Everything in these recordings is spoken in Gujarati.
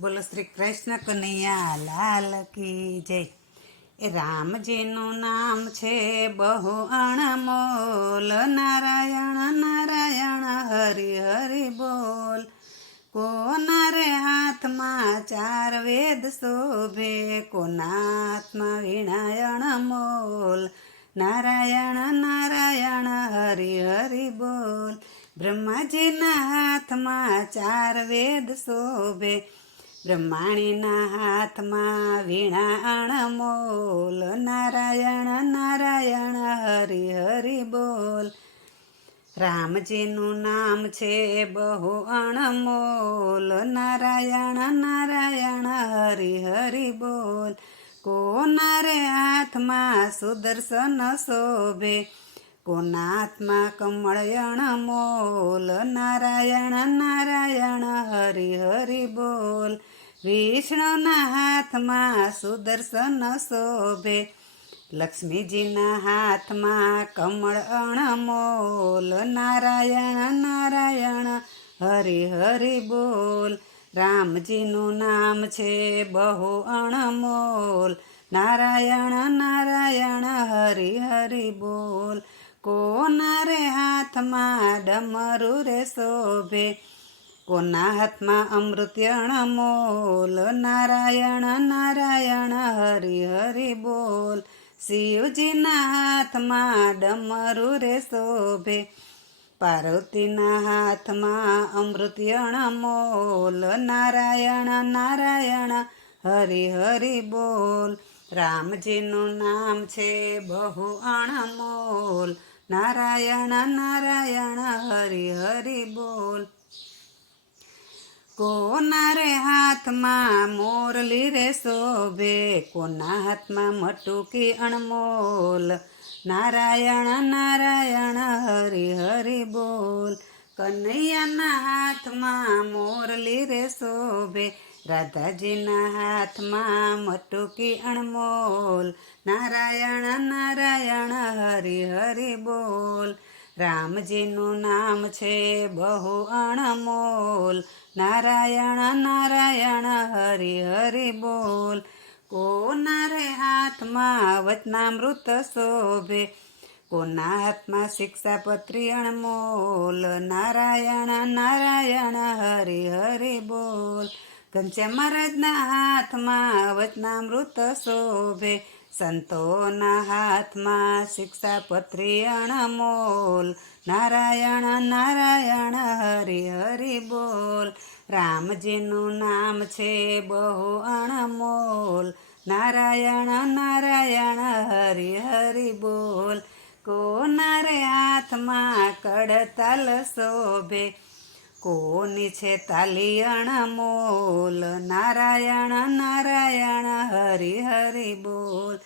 બોલો શ્રી કૃષ્ણ કનૈયા લાલ કી જય. એ રામજીનું નામ છે બહુ અણમોલ, નારાયણ નારાયણ હરિ હરિ બોલ. કોના રે હાથમાં ચાર વેદ શોભે, કોના હાથમાં વીણા અણમોલ, નારાયણ નારાયણ હરિ હરિ બોલ. બ્રહ્માજીના હાથમાં ચાર વેદ શોભે, બ્રહ્માણીના હાથમાં વીણા અણમોલ, નારાયણ નારાયણ હરિ હરિ બોલ. રામજીનું નામ છે બહુ અણમોલ, નારાયણ નારાયણ હરિ હરિ બોલ. કોના રે હાથમાં સુદર્શન શોભે, કોના હાથમાં કમળ અણમોલ, નારાયણ નારાયણ હરિ હરિ બોલ. વિષ્ણુના હાથમાં સુદર્શન શોભે, લક્ષ્મીજીના હાથમાં કમળ અણમોલ, નારાયણ નારાયણ હરિ હરિ બોલ. રામજીનું નામ છે બહુ અણમોલ, નારાયણ નારાયણ હરિ હરિ બોલ. કોના રે હાથમાં ડમરું રે શોભે, કોના હાથમાં અમૃત અણમોલ, નારાયણ નારાયણ હરિ હરિ બોલ. શિવજીના હાથમાં ડમરું રે શોભે, પાર્વતીના હાથમાં અમૃત અણમોલ, નારાયણ નારાયણ હરિ હરિ બોલ. રામજીનું નામ છે બહુ અણમોલ, નારાયણ નારાયણ હરિ હરિ બોલ. કોના રે હાથમાં મોરલી રે શોભે, કોના હાથમાં મટુકી અણમોલ, નારાયણ નારાયણ હરિ હરિ બોલ. કનૈયાના હાથમાં મોરલી રે શોભે, રાધાજીના હાથમાં મટુકી અણમોલ, નારાયણ નારાયણ હરિ હરિ બોલ. રામજીનું નામ છે બહુ અણમોલ, નારાયણ નારાયણ હરિ હરિ બોલ. કોના રે હાથમાં વચનામૃત શોભે, કોના હાથમાં શિક્ષાપત્રી અણમોલ, નારાયણ નારાયણ હરિ હરિ બોલ. ઘનશ્યામ મહારાજના હાથમાં વચનામૃત શોભે, સંતોના હાથમાં શિક્ષાપત્રી અણમોલ, નારાયણ નારાયણ હરિ હરિ બોલ. રામજીનું નામ છે બહુ અણમોલ, નારાયણ નારાયણ હરિ હરિ બોલ. કોના રે હાથમાં કડતાલ શોભે, કોની છે તાલી અણમોલ, નારાયણ નારાયણ હરિ હરિ બોલ.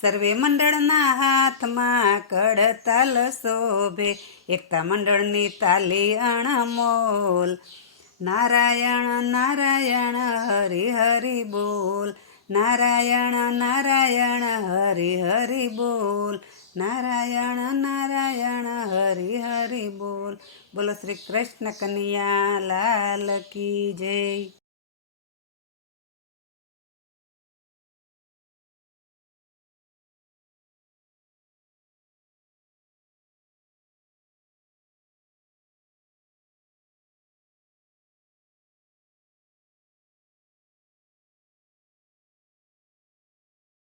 સર્વે મંડળના હાથમાં કડતાલ શોભે, એકતા મંડળની તાલી અણમોલ, નારાયણ નારાયણ હરિ હરિ બોલ. નારાયણ નારાયણ હરિ હરિ બોલ, નારાયણ નારાયણ હરિ હરિ બોલ. બોલો શ્રી કૃષ્ણ કનૈયા લાલ કી જય.